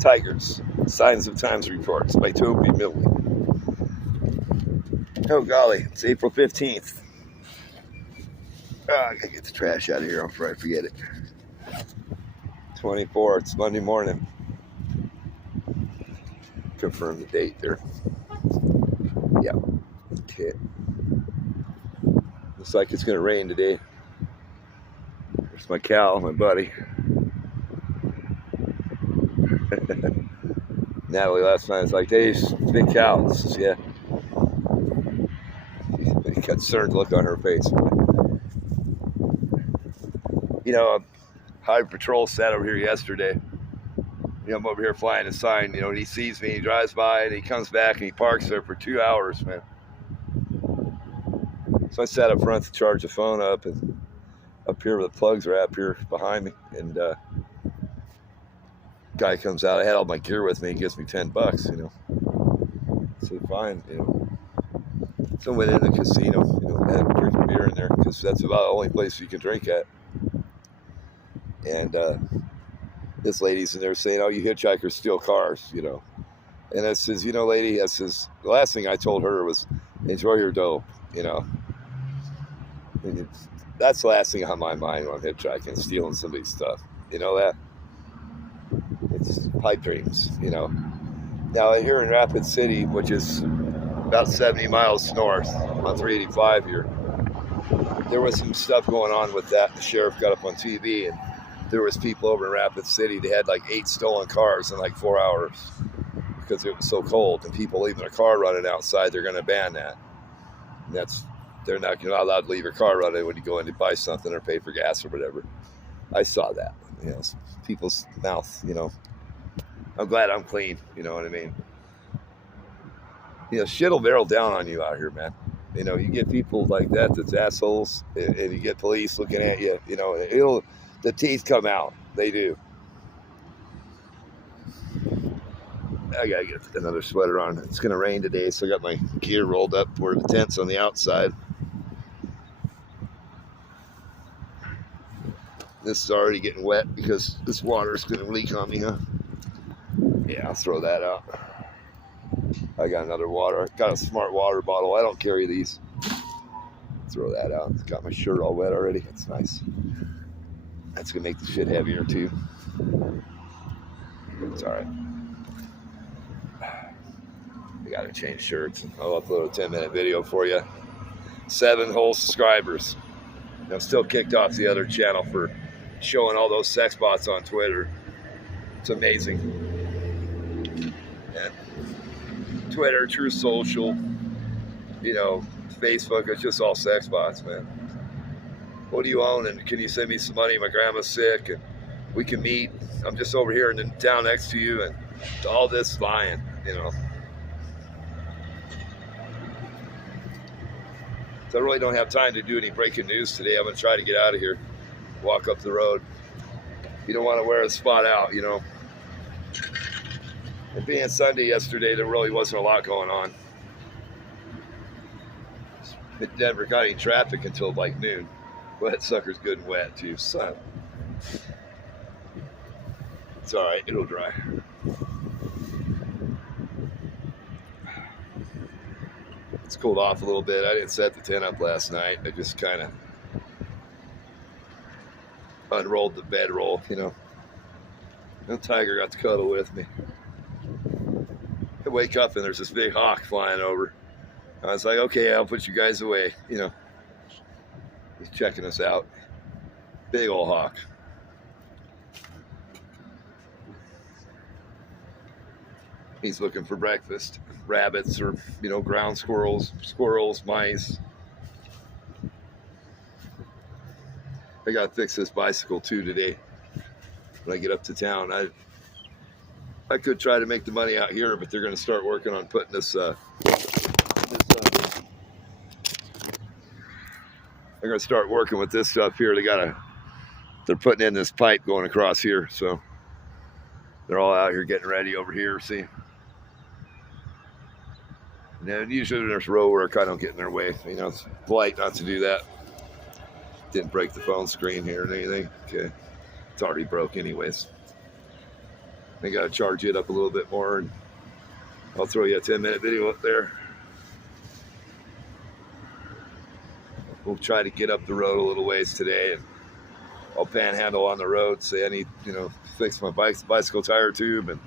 Tigers, Signs of Times Reports by Toby Millie. Oh golly, it's April 15th. I gotta get the trash out of here before I forget it. 24, it's Monday morning. Confirm the date there. Yeah. Okay. Looks like it's gonna rain today. There's my cow, my buddy. Natalie last night was like, hey, big cow. Says, yeah. A concerned look on her face. You know, Highway Patrol sat over here yesterday. You know, I'm over here flying a sign, you know, and he sees me, he drives by, and he comes back and he parks there for 2 hours, man. So I sat up front to charge the phone up, and up here where the plugs are up here behind me, and guy comes out. I had all my gear with me. He gives me $10, you know. So fine, you know. So I went in the casino, you know, had a drink of beer in there because that's about the only place you can drink at. And this lady's in there saying, "Oh, you hitchhikers steal cars," you know. And I says, "You know, lady," I says, the last thing I told her was, "Enjoy your dope," you know. And that's the last thing on my mind when I'm hitchhiking, stealing somebody's stuff. You know that? It's pipe dreams, you know. Now, here in Rapid City, which is about 70 miles north on 385 here, there was some stuff going on with that. The sheriff got up on TV, and there was people over in Rapid City. They had like 8 stolen cars in like 4 hours because it was so cold, and people leaving their car running outside. They're going to ban that. And you're not allowed to leave your car running when you go in to buy something or pay for gas or whatever. I saw that, you know, people's mouth, you know. I'm glad I'm clean, you know what I mean? You know, shit will barrel down on you out here, man. You know, you get people like that's assholes, and you get police looking at you, you know, the teeth come out. They do. I gotta get another sweater on. It's gonna rain today, so I got my gear rolled up where the tent's on the outside. This is already getting wet because this water's gonna leak on me, huh? Yeah, I'll throw that out. I got another water. I got a smart water bottle. I don't carry these. Throw that out. It's got my shirt all wet already. It's nice. That's gonna make the shit heavier too. It's all right. I gotta change shirts. I'll upload a 10-minute video for you. 7 whole subscribers. I'm still kicked off the other channel for showing all those sex bots on Twitter. It's amazing. And Twitter, True Social, you know, Facebook, it's just all sex bots, man. What do you own? And can you send me some money? My grandma's sick, and we can meet. I'm just over here in the town next to you, and all this lying, you know. So I really don't have time to do any breaking news today. I'm going to try to get out of here, walk up the road. You don't want to wear a spot out, you know. And being Sunday yesterday, there really wasn't a lot going on. Denver got any traffic until like noon. Well, that sucker's good and wet too, son. It's all right, it'll dry. It's cooled off a little bit. I didn't set the tent up last night. I just kind of unrolled the bedroll, you know. And Tiger got to cuddle with me. I wake up and there's this big hawk flying over. I was like, okay, I'll put you guys away, you know. He's checking us out. Big old hawk. He's looking for breakfast. Rabbits or, you know, ground squirrels, mice. I gotta fix this bicycle too today. When I get up to town, I could try to make the money out here, but they're gonna start working on putting this. They're gonna start working with this stuff here. They're putting in this pipe going across here, so they're all out here getting ready over here. See. And usually when there's road work, I don't get in their way. You know, it's polite not to do that. Didn't break the phone screen here or anything. Okay. It's already broke anyways. I got to charge it up a little bit more, and I'll throw you a 10-minute video up there. We'll try to get up the road a little ways today, and I'll panhandle on the road, say I need, fix my bicycle tire tube, and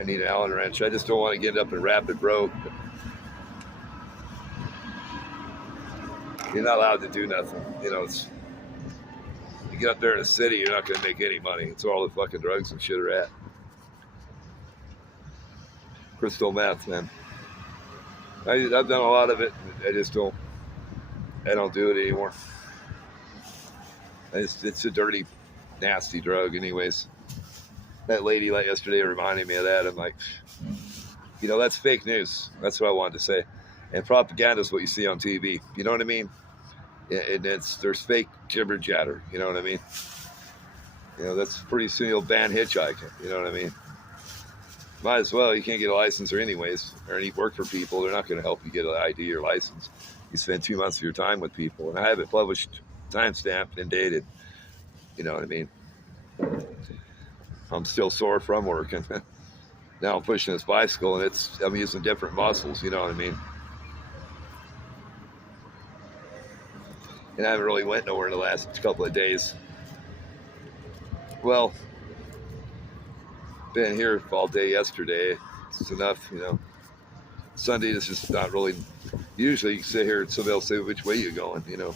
I need an Allen wrench. I just don't want to get up in Rapid Broke. You're not allowed to do nothing. You get up there in the city, you're not going to make any money. It's where all the fucking drugs and shit are at. Crystal meth, man. I've done a lot of it. I don't do it anymore. It's a dirty, nasty drug anyways. That lady like yesterday reminded me of that. I'm like, that's fake news. That's what I wanted to say. And propaganda is what you see on TV. You know what I mean? And there's fake jibber jatter. You know what I mean? That's pretty soon you'll ban hitchhiking. You know what I mean? Might as well. You can't get a license or anyways, or any work for people. They're not going to help you get an ID or license. You spend 2 months of your time with people, and I have it published, time-stamped, and dated. You know what I mean? I'm still sore from working. Now I'm pushing this bicycle, and I'm using different muscles. You know what I mean? And I haven't really went nowhere in the last couple of days. Well, been here all day yesterday. It's enough, Sunday is just not really. Usually you sit here and somebody else say which way you're going, You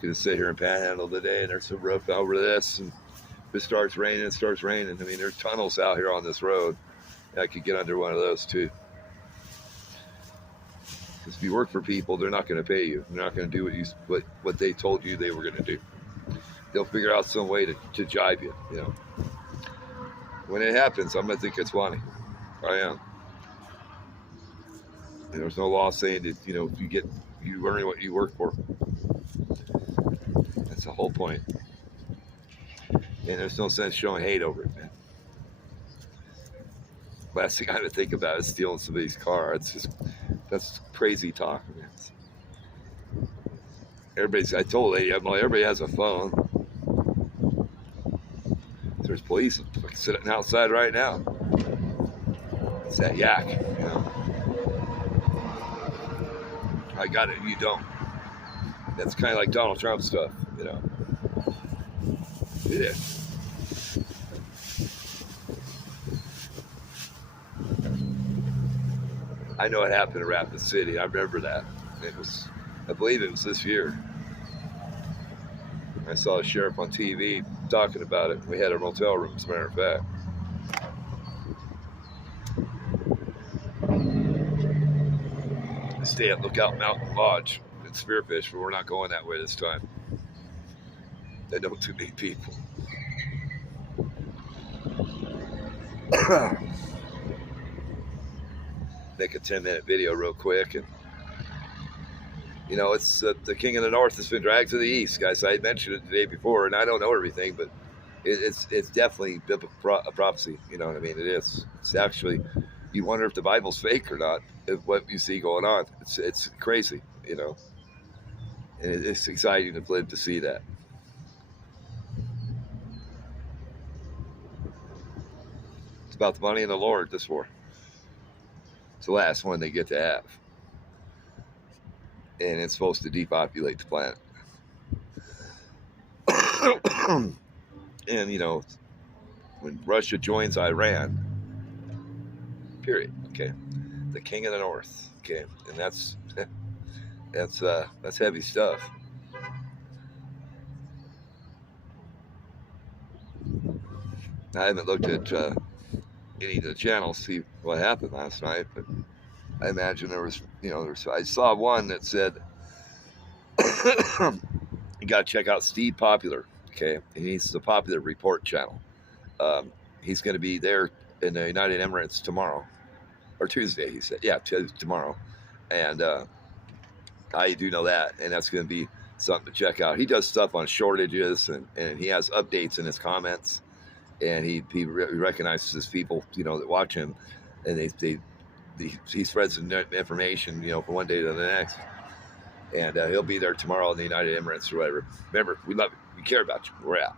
could sit here and panhandle today, and there's some rope over this, and if it starts raining, it starts raining. I mean, there's tunnels out here on this road. I could get under one of those too. Because if you work for people, they're not going to pay you. They're not going to do what they told you they were going to do. They'll figure out some way to jibe you, When it happens, I'm going to think it's funny. I am. And there's no law saying that, you earn what you work for. That's the whole point. And there's no sense showing hate over it, man. Last thing I would think about is stealing somebody's car. That's crazy talk, man. I told a lady, everybody has a phone. There's police sitting outside right now. It's that yak, I got it, you don't. That's kind of like Donald Trump stuff, It is. I know it happened in Rapid City. I remember that. I believe it was this year. I saw a sheriff on TV talking about it. We had a motel room, as a matter of fact. I stay at Lookout Mountain Lodge in Spearfish, but we're not going that way this time. They know too many people. Make a 10-minute video real quick, and it's the King of the North has been dragged to the east, guys. I mentioned it the day before, and I don't know everything, but it's definitely biblical prophecy. You know what I mean? It is. It's actually, you wonder if the Bible's fake or not. What you see going on, it's crazy, and it's exciting to live to see that. It's about the money and the Lord. This war. It's the last one they get to have. And it's supposed to depopulate the planet. And, when Russia joins Iran, period, okay? The King of the North, okay? And that's heavy stuff. I haven't looked at any of the channels to see what happened last night, but I imagine there was, I saw one that said, you got to check out Steve Popular, okay? He's the Popular Report channel. He's going to be there in the United Emirates tomorrow, or Tuesday, he said. Yeah, tomorrow. And I do know that, and that's going to be something to check out. He does stuff on shortages, and he has updates in his comments, and he recognizes his people, that watch him, and he spreads information, from one day to the next. And he'll be there tomorrow on the United Emirates or whatever. Remember, we love you. We care about you. We're out.